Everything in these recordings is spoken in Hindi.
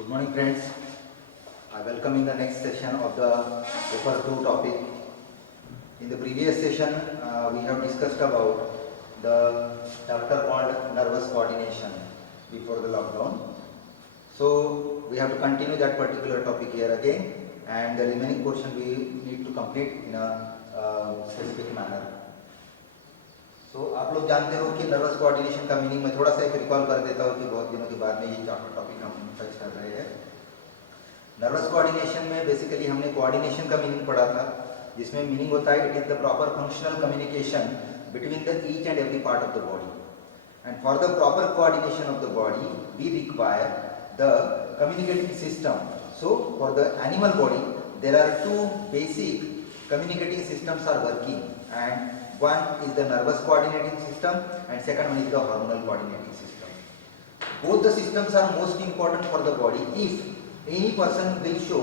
Good morning, friends. I welcome in the next session of the paper 2 topic. In the previous session, we have discussed about the chapter called nervous coordination before the lockdown. So we have to continue that particular topic here again, and the remaining portion we need to complete in a specific manner. So आप लोग जानते हो कि नर्वस कोऑर्डिनेशन का मीनिंग मैं थोड़ा सा एक रिकॉल कर देता हूँ कि बहुत दिनों के बाद में ये चैप्टर टॉपिक हम टच कर रहे हैं. नर्वस कोऑर्डिनेशन में बेसिकली हमने कोऑर्डिनेशन का मीनिंग पढ़ा था, जिसमें मीनिंग होता है it is the proper functional communication between the each and every part of the body. And for the proper coordination of the body we require the communicating system. So for the animal body there are two basic communicating systems are working, and one is the nervous coordinating system and second one is the hormonal coordinating system. Both the systems are most important for the body. If any person will show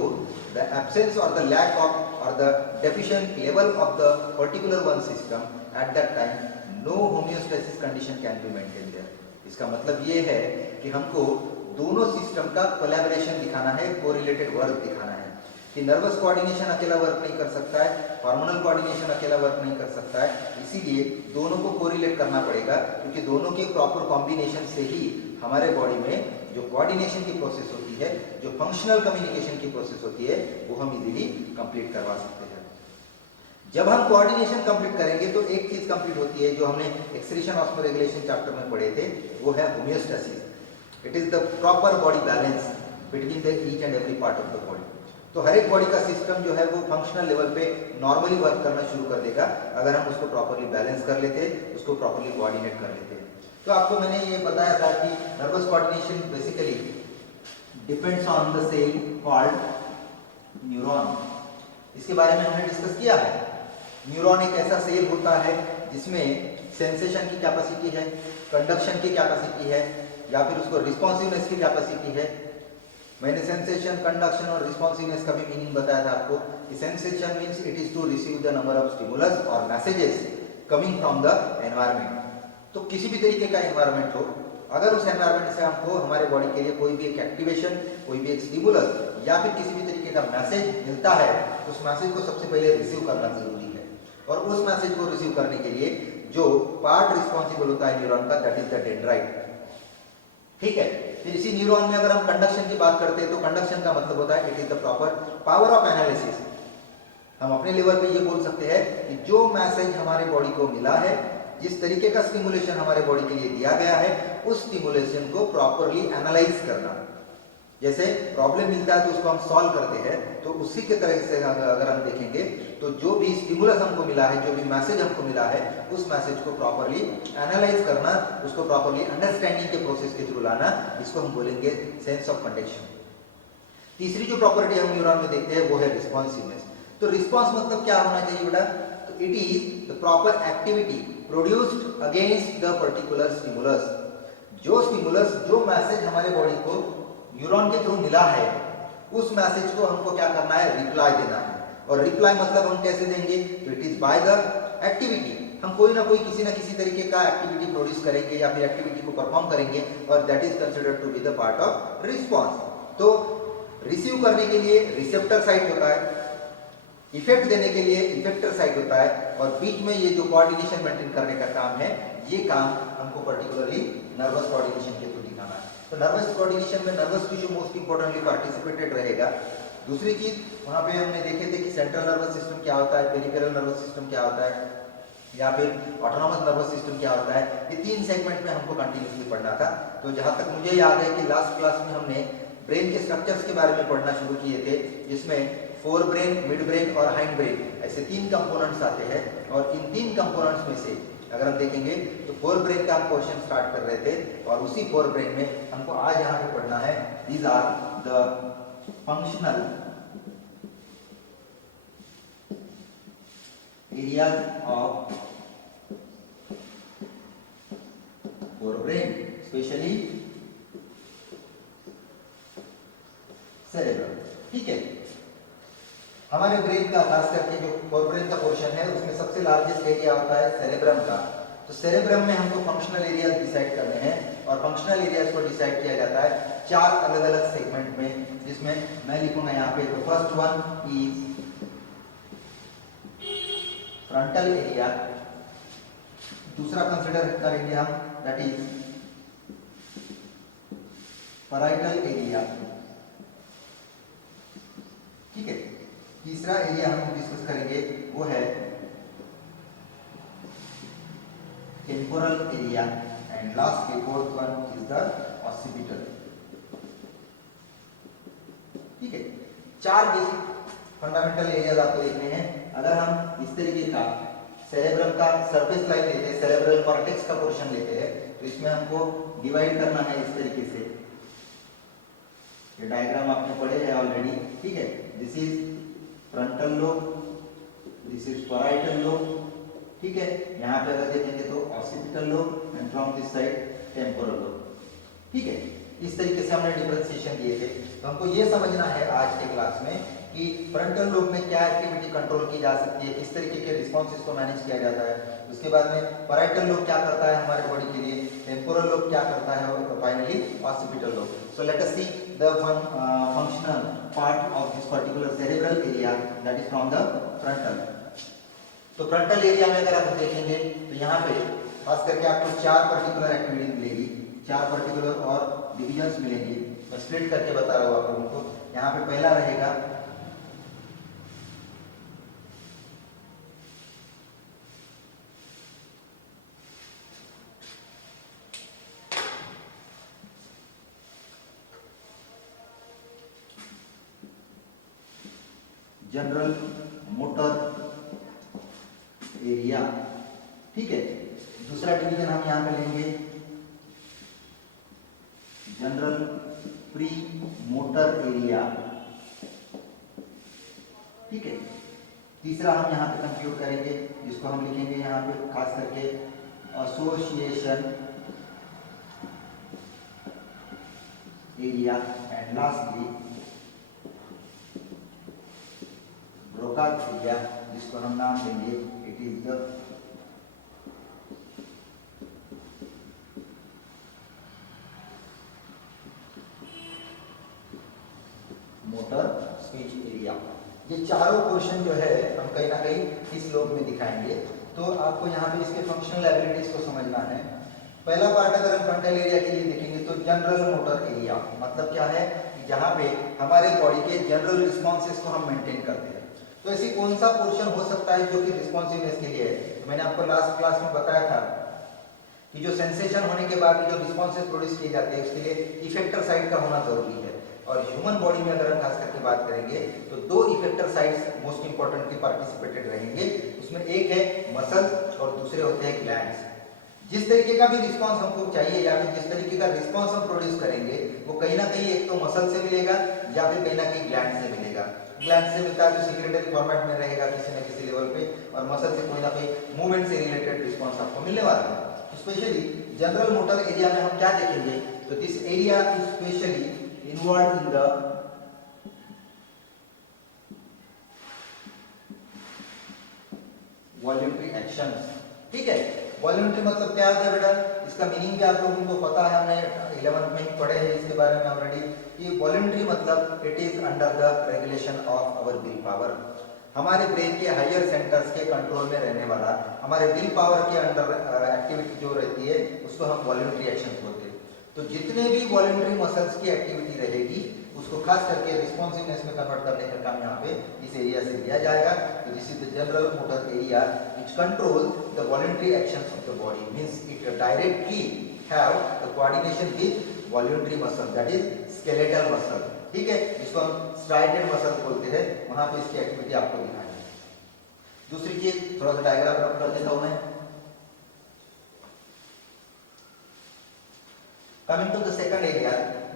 the absence or the lack of or the deficient level of the particular one system, at that time no homeostasis condition can be maintained there. इसका मतलब ये है कि हमको दोनों सिस्टम का कोलैबोरेशन दिखाना है, कोरिलेटेड वर्क दिखाना है कि नर्वस कोऑर्डिनेशन अकेला वर्क नहीं कर सकता है, हार्मोनल कोऑर्डिनेशन अकेला वर्क नहीं कर सकता है. इसीलिए दोनों को कोरिलेट करना पड़ेगा, क्योंकि दोनों के प्रॉपर कॉम्बिनेशन से ही हमारे बॉडी में जो कोऑर्डिनेशन की प्रोसेस होती है, जो फंक्शनल कम्युनिकेशन की प्रोसेस होती है, वो हम इजीली कंप्लीट करवा सकते हैं. जब हम कोऑर्डिनेशन कंप्लीट करेंगे तो एक चीज कंप्लीट होती है जो हमने एक्सक्रीशन ऑस्मोरेगुलेशन चैप्टर में पढ़े थे, वो है homeostasis. It is the proper body balance between the each and every part of the body. तो हर एक बॉडी का सिस्टम जो है वो फंक्शनल लेवल पे नॉर्मली वर्क करना शुरू कर देगा अगर हम उसको प्रॉपर्ली बैलेंस कर लेते, उसको प्रॉपर्ली कोऑर्डिनेट कर लेते. तो आपको मैंने ये बताया था कि nervous coordination basically depends on the cell called neuron. इसके बारे में हमने डिस्कस किया है. न्यूरॉन एक ऐसा सेल होता है जिसमें सेंसेशन की कैपेसिटी है, कंडक्शन की कैपेसिटी है, या फिर उसको रिस्पॉन्सिवनेस की कैपेसिटी है. मैंने सेंसेशन, कंडक्शन और रिस्पॉन्सिवनेस का भी मीनिंग बताया था आपको. Sensation means it is to receive the number of stimulus और messages coming from the environment. तो किसी भी तरीके का एनवायरनमेंट हो, अगर उस एनवायरनमेंट से हमको हमारे बॉडी के लिए कोई भी एक एक्टिवेशन, कोई भी एक स्टिमुलस या फिर किसी भी तरीके का मैसेज मिलता है, तो उस मैसेज को सबसे पहले रिसीव करना जरूरी है. और उस मैसेज को रिसीव करने के लिए जो पार्ट रिस्पॉन्सिबल होता है न्यूरॉन का, दैट इज द डेंड्राइट. ठीक है. फिर इसी न्यूरॉन में अगर हम कंडक्शन की बात करते हैं तो कंडक्शन का मतलब होता है it is the proper power of analysis. हम अपने लेवल पे ये बोल सकते हैं कि जो मैसेज हमारे बॉडी को मिला है, जिस तरीके का स्टिमुलेशन हमारे बॉडी के लिए दिया गया है, उस स्टिमुलेशन को प्रॉपरली एनालाइज करना. जैसे प्रॉब्लम मिलता है तो उसको हम सॉल्व करते हैं, तो उसी के तरह से अगर हम देखेंगे तो जो भी स्टिमुलस हमको मिला है, जो भी मैसेज हमको मिला है, उस मैसेज को प्रॉपरली एनालाइज करना, उसको प्रॉपरली अंडरस्टैंडिंग के प्रोसेस के थ्रू लाना, इसको हम बोलेंगे सेंस ऑफ कंडक्शन. तीसरी जो प्रॉपर्टी हम न्यूरॉन में देखते हैं वो है रिस्पॉन्सिवनेस. तो रिस्पॉन्स मतलब क्या होना चाहिए बेटा? तो it is the proper activity produced against the particular stimulus. जो स्टिमुलस, जो मैसेज हमारे बॉडी को न्यूरॉन के थ्रू मिला है, उस मैसेज को हमको क्या करना है? रिप्लाई देना है. और रिप्लाई मतलब हम कैसे देंगे? तो it is by the activity. हम कोई ना कोई किसी ना किसी तरीके का एक्टिविटी प्रोड्यूस करेंगे या फिर एक्टिविटी को परफॉर्म करेंगे, और that is considered to be the part of response. तो रिसीव करने के लिए रिसेप्टर साइट होता है, इफेक्ट देने के लिए इफेक्टर साइट होता है, और बीच में ये जो कोऑर्डिनेशन मेंटेन करने का काम है, ये काम हमको पर्टिकुलरली नर्वस कोऑर्डिनेशन के थ्रू दिखाना है. तो नर्वस कोऑर्डिनेशन में nervous tissue most importantly participated रहेगा. दूसरी चीज वहां पे हमने देखे थे कि सेंट्रल नर्वस सिस्टम क्या होता है, पेरिफेरल नर्वस सिस्टम क्या होता है, या फिर ऑटोनॉमस नर्वस सिस्टम क्या होता है. ये 3 सेगमेंट में हमको कंटिन्यूसली पढ़ना था. तो जहां तक मुझे याद है कि लास्ट क्लास में हमने ब्रेन के स्ट्रक्चर्स के बारे में पढ़ना शुरू किए थे, जिसमें फोर ब्रेन, मिड ब्रेन और हाइंड ब्रेन, ऐसे 3 कंपोनेंट्स आते हैं. और इन 3 कंपोनेंट्स में से अगर हम देखेंगे तो फोर ब्रेन का हम पोर्शन स्टार्ट कर रहे थे, और उसी फोर ब्रेन में हमको आज यहाँ पे पढ़ना है these are the functional areas of fore brain, specially cerebrum. ठीक है. हमारे ब्रेन का खास करके जो फोरब्रेन का पोर्शन है, उसमें सबसे लार्जेस्ट एरिया होता है सेरेब्रम का. तो सेरेब्रम में हमको फंक्शनल एरिया डिसाइड करने हैं. और फंक्शनल एरियाज को डिसाइड किया जाता है 4 अलग अलग सेगमेंट में, जिसमें मैं लिखूंगा यहाँ पे तो first one is frontal area, दूसरा कंसिडर करेंगे हम दैट इज पैराइटल एरिया, ठीक है। तीसरा एरिया हम डिस्कस करेंगे वो है टेम्पोरल एरिया एंड लास्ट के fourth one is the occipital, ठीक है। 4 बेसिक फंडामेंटल एरियाज आपको देखने हैं। अगर हम इस तरीके का सेरेब्रम का सरफेस लाइन लेते हैं, सेरेब्रल कॉर्टेक्स का पोर्शन लेते हैं, तो इसमें हमको डिवाइड करना है इस तरीके से। ये डायग्राम आपने पढ़े हैं ऑलरेडी, ठीक है। This is frontal lobe, this is parietal lobe, ठीक है। यहाँ पे अगर देखेंगे तो occipital lobe and from this side temporal lobe, ठीक है। इस तरीके से हमने डिफरेंशिएशन दिए थे। तो हमको ये समझना है आज के क्लास में कि फ्रंटल लोब में क्या एक्टिविटी कंट्रोल की जा सकती है, किस तरीके के रिस्पॉन्सेस को मैनेज किया जाता है। उसके बाद में पैराइटल लोब क्या करता है हमारे बॉडी के लिए, टेम्पोरल लोब क्या करता है और finally occipital lobe. So let us see the functional part of this particular cerebral area that is from the frontal. तो फ्रंटल एरिया में अगर आप देखेंगे तो यहाँ पे खास करके आपको 4 पर्टिकुलर एक्टिविटीज मिलेगी, 4 पर्टिकुलर और डिविजन्स मिलेंगे। मैं स्प्लिट करके बता रहा हूँ आप लोगों को। यहाँ पे पहला रहेगा जनरल मोटर एरिया, ठीक है। दूसरा डिवीजन हम यहाँ पे लेंगे जनरल प्री मोटर एरिया, ठीक है। तीसरा हम यहाँ पे कंक्लूड करेंगे, जिसको हम लिखेंगे यहाँ पे खास करके association area and lastly Broca's area, जिसको हम नाम देंगे it is the motor speech area. ये चारों पोर्शन जो है हम कहीं ना कहीं इस लोब में दिखाएंगे। तो आपको यहाँ पे इसके फंक्शनल एबिलिटीज को समझना है। पहला पार्ट अगर हम फ्रंटल एरिया के लिए देखेंगे तो जनरल मोटर एरिया मतलब क्या है, जहाँ पे हमारे बॉडी के जनरल रिस्पॉन्सेस को हम मेंटेन करते हैं। तो ऐसी कौन सा पोर्शन हो सकता है जो कि रिस्पॉन्सिवनेस के लिए है। तो मैंने आपको लास्ट क्लास में बताया था कि जो सेंसेशन होने के बाद जो रिस्पॉन्सेस प्रोड्यूस किए जाते हैं उसके लिए इफेक्टर साइट का होना जरूरी है। और ह्यूमन बॉडी में अगर हम खास करके बात करेंगे तो 2 effector sites most importantly participated रहेंगे। उसमें एक है मसल्स और दूसरे होते हैं ग्लैंड्स। जिस तरीके का भी रिस्पांस हमको चाहिए या फिर जिस तरीके का रिस्पांस हम प्रोड्यूस करेंगे वो कहीं ना कहीं एक तो मसल से मिलेगा या फिर कहीं ना कहीं ग्लैंड से मिलेगा। ग्लैंड से मिलता है जो सेक्रेटरी फॉर्मेट में रहेगा किसी न किसी लेवल पे, और मसल से कोई ना कोई मूवमेंट से रिलेटेड रिस्पांस आपको मिलने वाला है। स्पेशली जनरल मोटर एरिया में हम क्या देखेंगे, तो this area is specially involve in the voluntary actions, ठीक है। वॉल्यूंटरी मतलब क्या होता है बेटा, इसका मीनिंग भी आप लोगों को पता है, हमने 11th में ही पढ़े हैं इसके बारे में ऑलरेडी। ये वॉल्यूंटरी मतलब it is under the regulation of our will power. हमारे ब्रेन के हायर सेंटर्स के कंट्रोल में रहने वाला हमारे विल पावर के अंडर एक्टिविटी जो रहती है उसको हम वॉल्यूंटरी एक्शन बोलते हैं। तो जितने भी वॉल्यूंटरी मसल्स की एक्टिविटी रहेगी उसको खास करके रिस्पॉन्सिवनेस में कन्वर्ट करने का काम यहाँ पे इस एरिया से किया जाएगा। तो this is the general motor area which control the voluntary actions of the body, means it directly have the coordination with voluntary muscle, that is skeletal muscle, ठीक है, जिसको हम striated muscle बोलते हैं। वहां पे इसकी एक्टिविटी आपको दिखानी है। दूसरी चीज थोड़ा सा डायग्राम रब कर देता हूं मैं। Coming to the second area,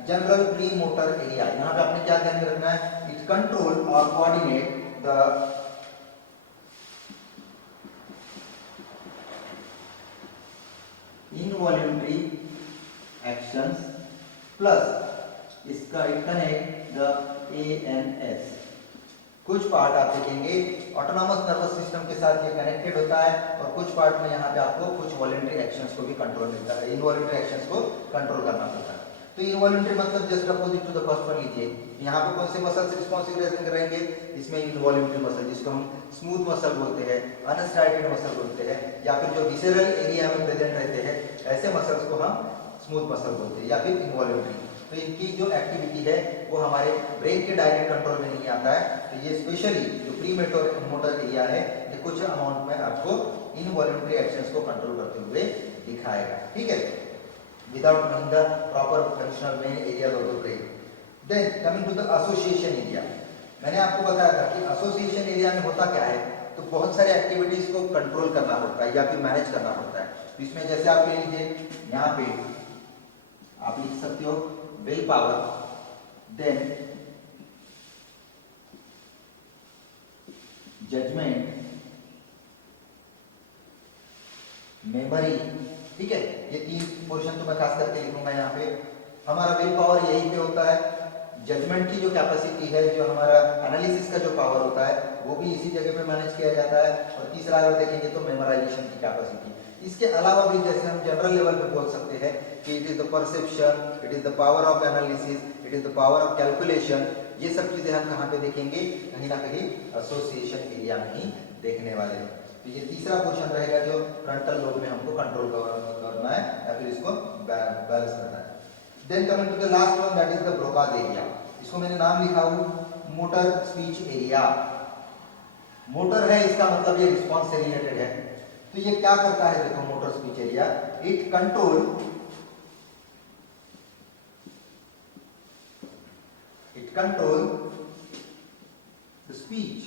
general premotor area, यहाँ पे आपने क्या ध्यान में रखना है, it control or coordinate the involuntary actions plus इसका इट कनेक्ट द ANS। कुछ पार्ट आप देखेंगे ऑटोनॉमस नर्वस सिस्टम के साथ ये कनेक्टेड होता है और कुछ पार्ट में यहाँ पे आपको कुछ वॉलेंट्री एक्शंस को भी कंट्रोल मिलता है, इनवॉलेंट्री एक्शंस को कंट्रोल करना पड़ता है। तो इनवॉलेंट्री मतलब just opposite to the first one लीजिए, यहाँ पे कौन से मसल्स रिस्पॉन्सिबल रहेंगे, इसमें इनवॉलेंट्री मसल जिसको हम स्मूथ मसल बोलते हैं, अनस्ट्राइटेड मसल बोलते हैं, या फिर जो विसेरल एरिया में प्रेजेंट रहते हैं ऐसे मसल्स को हम स्मूथ मसल बोलते हैं या फिर इनवॉलेंट्री। तो इनकी जो एक्टिविटी है वो हमारे ब्रेन के डायरेक्ट कंट्रोल में नहीं आता है, तो ये स्पेशली जो प्री मोटर एरिया है ये कुछ अमाउंट में आपको इनवॉलेंट्री एक्शंस को कंट्रोल करते हुए दिखाएगा, ठीक है, without knowing the proper functional main area of the brain. Then coming to the association area, मैंने आपको बताया था कि एसोसिएशन एरिया में होता क्या है, तो बहुत सारे एक्टिविटीज को कंट्रोल करना होता है या फिर मैनेज करना होता है। तो इसमें जैसे आप ले लीजिए, यहाँ पे आप लिख सकते हो will power, then judgement, memory, ठीक है, ये तीन पोर्शन तो मैं खास करके लिखूंगा यहाँ पे। हमारा विल पावर यही पे होता है, जजमेंट की जो कैपेसिटी है, जो हमारा एनालिसिस का जो पावर होता है वो भी इसी जगह पे मैनेज किया जाता है, और तीसरा अगर देखेंगे तो मेमोराइजेशन की कैपेसिटी। इसके अलावा भी जैसे हम जनरल लेवल पे बोल सकते हैं कि it is the perception, it is the power of analysis, it is the power of calculation, ये सब चीजें हम कहाँ पे देखेंगे, कहीं ना कहीं एसोसिएशन एरिया में ही देखने वाले हैं। तो ये तीसरा पोर्शन रहेगा जो फ्रंटल लोब में हमको कंट्रोल करना है या फिर इसको बैलेंस करना है। Then coming to the last one, that is the Broca's area, इसको मैंने नाम लिखा हूं मोटर स्पीच एरिया। मोटर है इसका मतलब ये रिस्पॉन्स से रिलेटेड है, तो ये क्या करता है, देखो motor speech area, it control speech.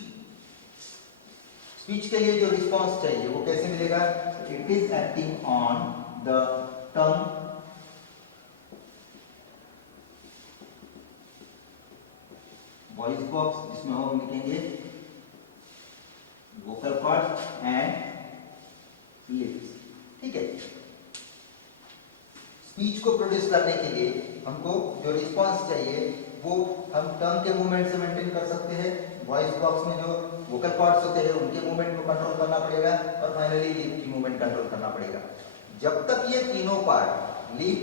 Speech के लिए जो रिस्पॉन्स चाहिए वो कैसे मिलेगा, it is acting on the tongue, voice box जिसमें हम लिखेंगे वोकल कॉर्ड एंड लिप्स, ठीक है। स्पीच को प्रोड्यूस करने के लिए हमको जो रिस्पॉन्स चाहिए वो हम टंग के मूवमेंट से मेंटेन कर सकते हैं, वॉइस बॉक्स में जो वोकल कॉर्ड्स होते हैं उनके मूवमेंट को कंट्रोल करना पड़ेगा, और फाइनली लिप की मूवमेंट कंट्रोल करना पड़ेगा। जब तक ये तीनों पार्ट, लिप,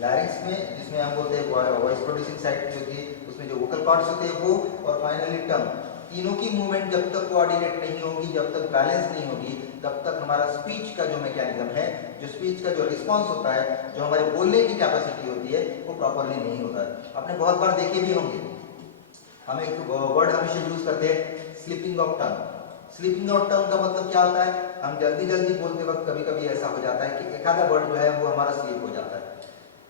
लैरिंक्स में जिसमें हम बोलते हैं वॉइस प्रोड्यूसिंग साइड जो थी उसमें जो वोकल कॉर्ड्स होते हैं वो, और फाइनली टंग, तीनों की मूवमेंट जब तक कोऑर्डिनेट नहीं होगी, जब तक बैलेंस नहीं होगी, तब तक हमारा स्पीच का जो मैकेनिज्म है, जो स्पीच का जो रिस्पॉन्स होता है, जो हमारे बोलने की कैपेसिटी होती है वो प्रॉपरली नहीं होता है। आपने बहुत बार देखे भी होंगे, हम एक वर्ड हमेशा यूज करते हैं slipping of tongue. Slipping of tongue का मतलब क्या होता है, हम जल्दी जल्दी बोलते वक्त कभी कभी ऐसा हो जाता है कि एक आधा वर्ड जो है वो हमारा स्लिप हो जाता है।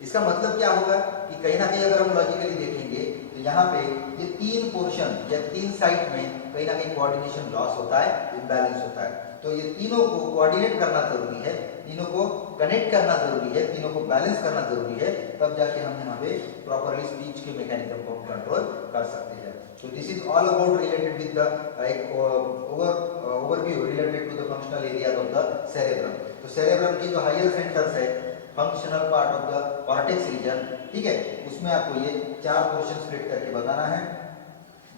इसका मतलब क्या होगा कि कहीं ना कहीं अगर हम लॉजिकली देखेंगे तो यहाँ पे ये तीन पोर्शन या तीन साइड में कहीं ना कहीं कोऑर्डिनेशन लॉस होता है, इम्बैलेंस होता है। तो ये तीनों को कोऑर्डिनेट करना जरूरी है, तीनों को कनेक्ट करना जरूरी है, तीनों को बैलेंस करना जरूरी है, तब जाके हम यहाँ पे प्रॉपरली स्पीच के मैकेनिज्म को कंट्रोल कर सकते हैं। So this is all about related with the overview related to the functional areas of the cerebrum. तो cerebrum की जो हायर सेंटर्स है, functional part of the cortex region, ठीक है, उसमें आपको ये चार पोर्शन स्प्लिट करके बताना है।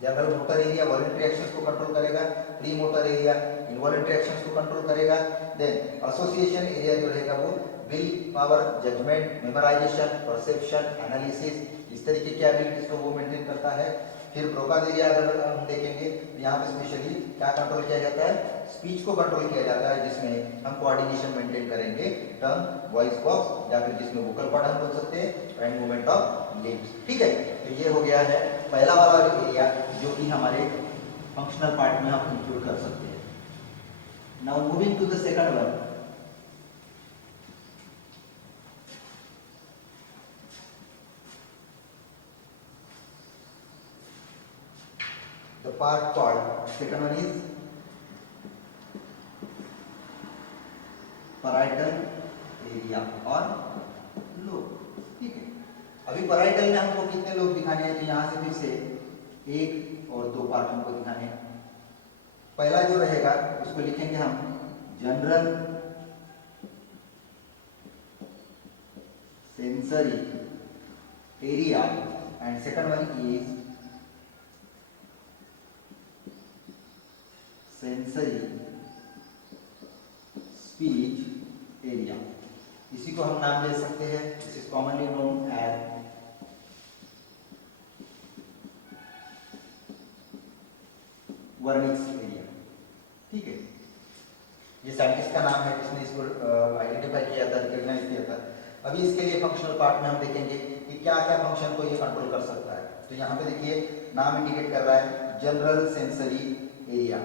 General motor area voluntary actions को कंट्रोल करेगा, pre motor area involuntary actions को कंट्रोल करेगा, देन एसोसिएशन एरिया जो रहेगा वो will power, judgement, memorisation, perception, analysis, इस तरीके की एबिलिटीज को वो मेंटेन करता है। फिर ब्रोकाज एरिया अगर हम देखेंगे यहाँ पे स्पेशली क्या कंट्रोल किया जाता है, स्पीच को कंट्रोल किया जाता है, जिसमें हम कोऑर्डिनेशन मेंटेन करेंगे, टंग, वॉइस बॉक्स, या फिर जिसमें वोकल कॉर्ड हम बोल सकते हैं, एंड मूवमेंट ऑफ लिप्स, ठीक है। तो ये हो गया है पहला वाला एरिया जो कि हमारे फंक्शनल पार्ट में हम इंक्लूड कर सकते हैं। Now moving to the second one, the part called, second one is parietal area और लोब, ठीक है। अभी parietal में हमको कितने लोब दिखाने हैं, तो यहाँ से फिर से एक और दो पार्ट हमको दिखाने हैं। पहला जो रहेगा उसको लिखेंगे हम general sensory area, and second one is sensory speech area, इसी को हम नाम दे सकते हैं, this is commonly known as Wernicke's area. ठीक है, ये साइंटिस्ट का नाम है जिसने इसको आइडेंटिफाई किया था, रिकॉग्नाइज किया था। अभी इसके लिए फंक्शनल पार्ट में हम देखेंगे कि क्या क्या फंक्शन को ये कंट्रोल कर सकता है। तो यहाँ पे देखिए नाम इंडिकेट कर रहा है जनरल सेंसरी एरिया।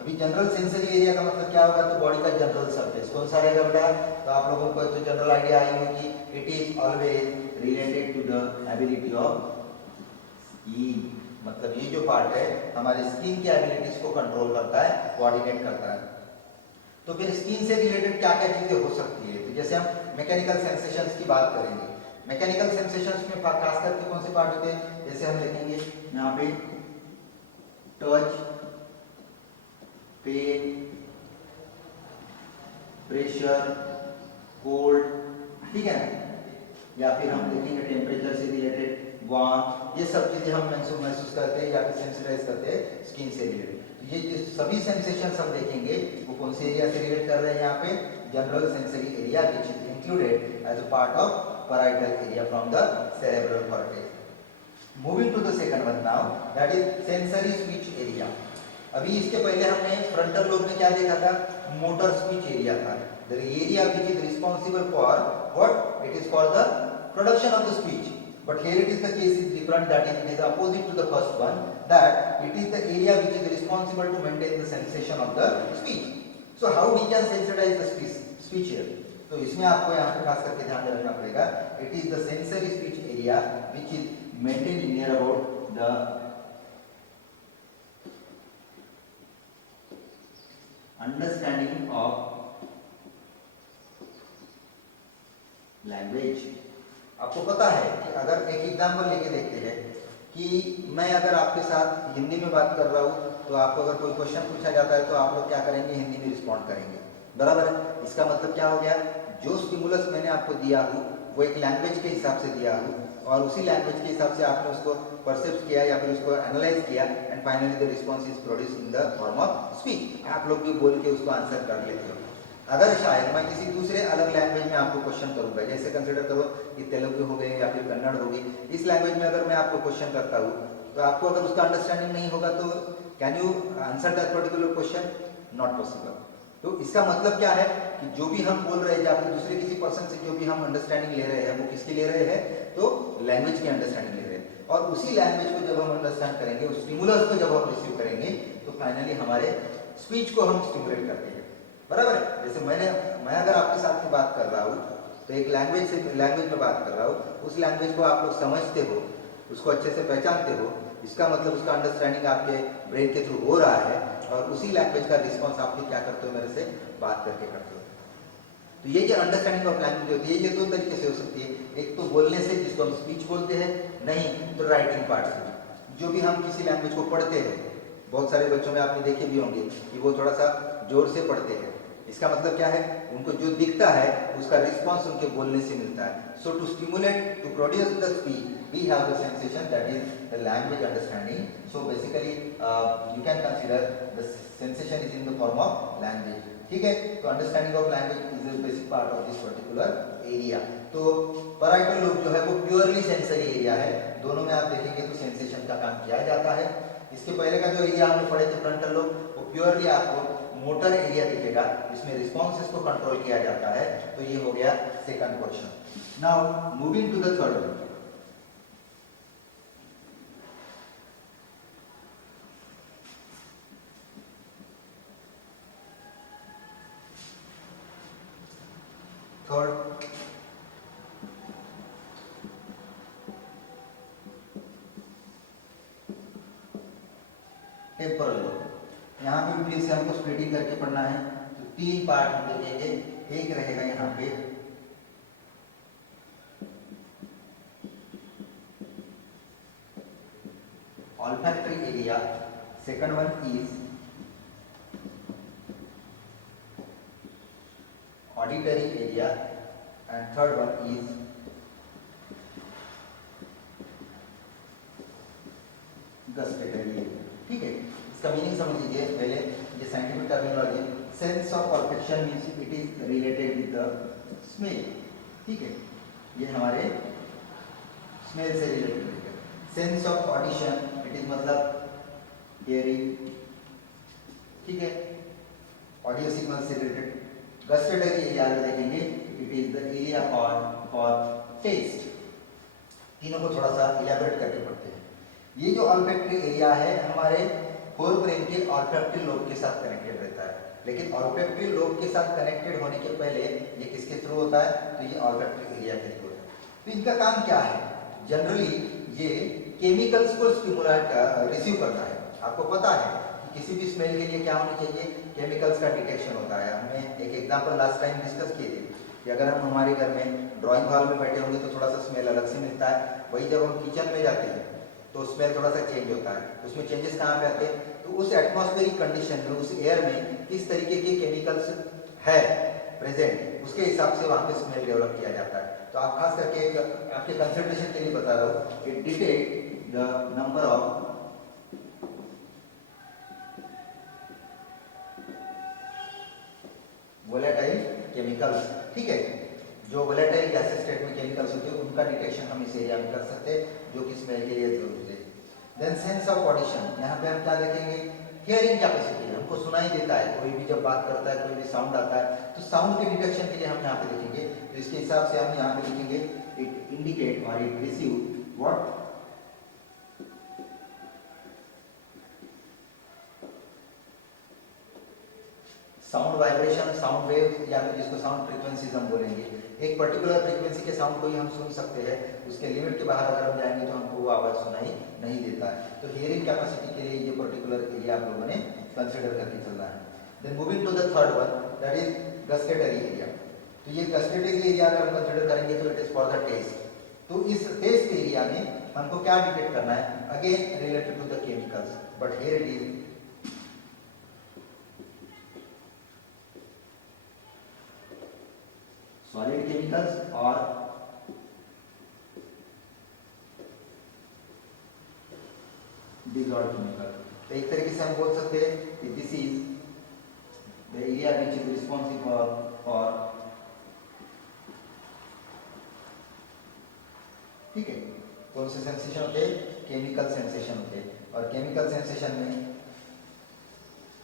अभी जनरल सेंसरी एरिया का मतलब क्या होगा, तो बॉडी का जनरल सरफेस कौन सा रहेगा बेटा, तो आप लोगों को तो जनरल आइडिया आई होगी, it is always related to the ability of skin. मतलब ये जो पार्ट है हमारे स्किन की एबिलिटीज को कंट्रोल करता है, कोऑर्डिनेट करता है। तो फिर स्किन से रिलेटेड क्या क्या चीजें हो सकती है, तो जैसे हम मैकेनिकल सेंसेशंस की बात करेंगे। मैकेनिकल सेंसेशंस में खास करके कौन से पार्ट होते हैं, जैसे हम देखेंगे यहाँ पे टच, पेन, प्रेशर, कोल्ड, ठीक है ना, या फिर हम देखेंगे टेम्परेचर से रिलेटेड वार्म, ये सब चीजें हम महसूस करते हैं या फिर सेंसिटाइज करते हैं स्किन से रिलेटेड। तो ये सभी सेंसेशंस हम देखेंगे वो कौन से एरिया से रिलेट कर रहे हैं, यहाँ पे general sensory area which is included as a part of parietal area from the cerebral cortex. Moving to the second one now, that is sensory speech area. अभी इसके पहले हमने फ्रंटल लोब में क्या देखा था, मोटर स्पीच एरिया था, the area which is responsible for what, it is for the production of the speech. But here it is the case is different, that is it is opposite to the first one, that it is the area which is responsible to maintain the sensation of the speech. So how we can sensitize the speech here? तो इसमें आपको यहाँ पे खास करके ध्यान में रखना पड़ेगा, it is the sensory speech area which is maintain near about the understanding of language. आपको पता है कि अगर एक एग्जाम्पल लेके देखते हैं कि मैं अगर आपके साथ हिंदी में बात कर रहा हूँ, तो आपको अगर कोई क्वेश्चन पूछा जाता है तो आप लोग क्या करेंगे, हिंदी में रिस्पॉन्ड करेंगे, बराबर है। इसका मतलब क्या हो गया, जो स्टिमुलस मैंने आपको दिया हूँ वो एक लैंग्वेज के हिसाब से दिया हूँ और उसी लैंग्वेज के हिसाब से आपने उसको परसेप्ट किया या फिर उसको एनालाइज किया and finally the response is produce in the form of speech. आप लोग भी बोल के उसको आंसर कर लेते हो। अगर शायद मैं किसी दूसरे अलग लैंग्वेज में आपको क्वेश्चन करूंगा, जैसे कंसिडर करो कि तेलुगु हो गए या फिर कन्नड़ होगी, इस लैंग्वेज में अगर मैं आपको क्वेश्चन करता हूँ तो आपको अगर उसका अंडरस्टैंडिंग नहीं होगा तो can you answer that particular question, not possible. तो इसका मतलब क्या है कि जो भी हम बोल रहे हैं या फिर दूसरे किसी पर्सन से जो भी हम अंडरस्टैंडिंग ले रहे हैं वो किसकी ले रहे हैं, तो लैंग्वेज की अंडरस्टैंडिंग ले रहे हैं। और उसी लैंग्वेज को जब हम अंडरस्टैंड करेंगे, उस स्टिमुलस को जब हम रिसीव करेंगे तो फाइनली हमारे स्पीच को हम स्टिमुलेट करते हैं, बराबर है। जैसे मैं अगर आपके साथ में बात कर रहा हूँ तो एक लैंग्वेज में बात कर रहा हूँ, उस लैंग्वेज को आप लोग समझते हो, उसको अच्छे से पहचानते हो, इसका मतलब उसका अंडरस्टैंडिंग आपके ब्रेन के थ्रू हो रहा है और उसी लैंग्वेज का रिस्पॉन्स आप भी क्या करते हो, मेरे से बात करके करते हो। तो ये जो अंडरस्टैंडिंग ऑफ लैंग्वेज होती है ये दो तरीके से हो सकती है, एक तो बोलने से जिसको हम स्पीच बोलते हैं, नहीं तो राइटिंग पार्ट से। जो भी हम किसी लैंग्वेज को पढ़ते हैं, बहुत सारे बच्चों में आपने देखे भी होंगे कि वो थोड़ा सा जोर से पढ़ते हैं, इसका मतलब क्या है, उनको जो दिखता है उसका रिस्पॉन्स उनके बोलने से मिलता है। So to stimulate, to produce the speech, we have the sensation, that is the language understanding. So basically you can consider the sensation is in the form of language, ठीक है। तो understanding of language is a basic part of this particular area. तो पैराइटल लोब जो है वो प्योरली सेंसरी एरिया है, दोनों में आप देखेंगे तो सेंसेशन का काम किया जाता है। इसके पहले का जो एरिया हमने पढ़े थे फ्रंटल लोब, वो प्योरली आपको मोटर एरिया दिखेगा, इसमें रिस्पॉन्सेस को कंट्रोल किया जाता है। तो ये हो गया second question. Now moving to the third one. Third, temporal lobe. यहाँ पे भी फिर से हमको स्प्लिटिंग करके पढ़ना है, तो तीन पार्ट हम देखेंगे। एक रहेगा यहाँ पे olfactory area, second one is auditory area and third one is gustatory area, ठीक है। इसका मीनिंग समझ लीजिए पहले। Scientific terminology, sense of olfaction means it is related with the smell, ठीक है, ये हमारे स्मेल से रिलेटेड है। Sense of audition it is मतलब हियरिंग, ठीक है, ऑडियो सिग्नल से रिलेटेड। गस्टेटरी एरिया देखेंगे, it is the area for taste. तीनों को थोड़ा सा इलैबोरेट करके पढ़ते हैं। ये जो ऑल्फैक्टरी एरिया है हमारे फोर ब्रेन के ऑल्फैक्टरी लोब के साथ कनेक्टेड रहता है, लेकिन ऑल्फैक्टरी लोब के साथ कनेक्टेड होने के पहले ये किसके थ्रू होता है, तो ये ऑल्फैक्टरी एरिया के थ्रू होता है। तो इनका काम क्या है, जनरली ये केमिकल्स को स्टिमुलेट रिसीव करता है। आपको पता है कि किसी भी स्मेल के लिए क्या होना चाहिए, केमिकल्स का डिटेक्शन होता है। हमने एक एग्जांपल लास्ट टाइम डिस्कस किए थे कि अगर हम हमारे घर में ड्राइंग हॉल में बैठे होंगे तो थोड़ा सा स्मेल अलग से मिलता है, वही जब हम किचन में जाते हैं तो स्मेल थोड़ा सा चेंज होता है। उसमें चेंजेस कहाँ पे आते हैं, तो उस एटमॉस्फेरिक कंडीशन में, उस एयर में किस तरीके के केमिकल्स है प्रेजेंट, उसके हिसाब से वहाँ पे स्मेल डेवलप किया जाता है। तो आप खास करके आपके कंसंट्रेशन के लिए बता रहा हूँ, it detect the number of volatile chemicals, ठीक है, जो वोलेटाइल गैसेस स्टेट में केमिकल्स होते हैं उनका डिटेक्शन हम इस एरिया में कर सकते हैं, जो कि स्मेल के लिए जरूरी है। देन सेंस ऑफ ऑडिशन, यहाँ पे हम क्या देखेंगे, हियरिंग कैपेसिटी, हमको सुनाई देता है, कोई भी जब बात करता है, कोई भी साउंड आता है, तो साउंड के डिटेक्शन के लिए हम यहाँ पे देखेंगे। तो इसके हिसाब से हम यहाँ पे लिखेंगे, इट इंडिकेट और it receive what, sound vibration, sound wave, या फिर जिसको साउंड फ्रीक्वेंसीज हम बोलेंगे। एक पर्टिकुलर फ्रीक्वेंसी के साउंड को ही हम सुन सकते हैं, उसके लिमिट के बाहर अगर हम जाएंगे तो हमको वो आवाज सुनाई नहीं देता है। तो हियरिंग कैपेसिटी के लिए ये पर्टिकुलर एरिया आप लोगों ने कंसिडर करके चलना है। Then moving to the third one, that is gustatory area. तो ये गस्टेटरी एरिया अगर हम कंसिडर करेंगे तो it is for the taste. तो इस टेस्ट एरिया में हमको क्या डिटेक्ट करना है, again related to the chemicals, but here it is solid chemicals और डिसॉल्व्ड केमिकल। तो एक तरीके से हम बोल सकते हैं कि this is the area which is responsible for, ठीक है, कौन से सेंसेशन होते हैं, केमिकल सेंसेशन होते हैं। और केमिकल सेंसेशन में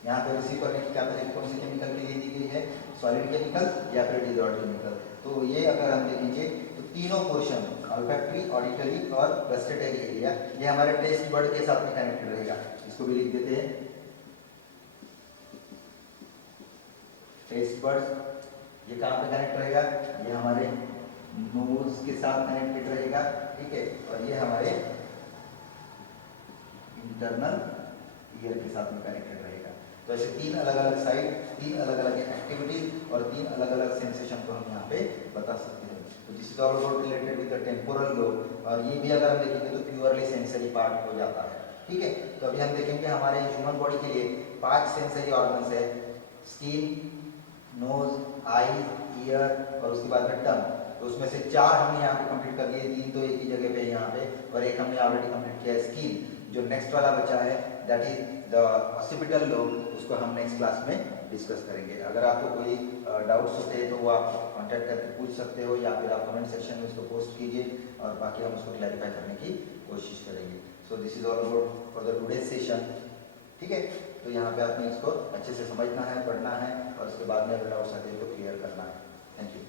यहाँ पे रिसीव करने की कैपेसिटी कौन से केमिकल के लिए दी गई है, सॉलिड केमिकल या फिर डिसॉल्व्ड केमिकल। तो ये अगर हम देखेंगे तो तीनों पोर्शन, ऑल्फैक्टरी, ऑडिटरी और गस्टेटरी एरिया, ये हमारे टेस्ट बर्ड के साथ में कनेक्टेड रहेगा। इसको भी लिख देते हैं, टेस्ट बर्ड ये कहाँ पे कनेक्ट रहेगा, ये हमारे नोज के साथ कनेक्टेड रहेगा, ठीक है, और ये हमारे इंटरनल ईयर के साथ में कनेक्टेड रहेगा। तो ऐसे तीन अलग अलग साइड, तीन अलग अलग एक्टिविटीज और तीन अलग अलग सेंसेशन को हम यहाँ पे बता सकते हैं। तो this is all about related with the temporal lobe, और ये भी अगर हम देखेंगे तो प्योरली सेंसरी पार्ट हो जाता है, ठीक है। तो अभी हम देखेंगे हमारे ह्यूमन बॉडी के लिए 5 सेंसरी ऑर्गन्स है, स्किन, नोज, आई, ईयर और उसके बाद में टंग। तो उसमें से 4 हमने यहाँ पे कंप्लीट कर लिए, 3 तो एक ही जगह पे यहाँ पे, और एक हमने ऑलरेडी कंप्लीट किया है स्किन। जो नेक्स्ट वाला बचा है that is the occipital lobe, उसको हम नेक्स्ट क्लास में डिस्कस करेंगे। अगर आपको कोई डाउट्स होते हैं तो वो आप कांटेक्ट करके पूछ सकते हो, या फिर आप कमेंट सेक्शन में उसको पोस्ट कीजिए और बाकी हम उसको क्लैरिफाई करने की कोशिश करेंगे। So this is all about for the today session, ठीक है। तो यहाँ पे आपने इसको अच्छे से समझना है, पढ़ना है, और उसके बाद में अगर डाउट्स आते हैं तो क्लियर करना है। Thank you.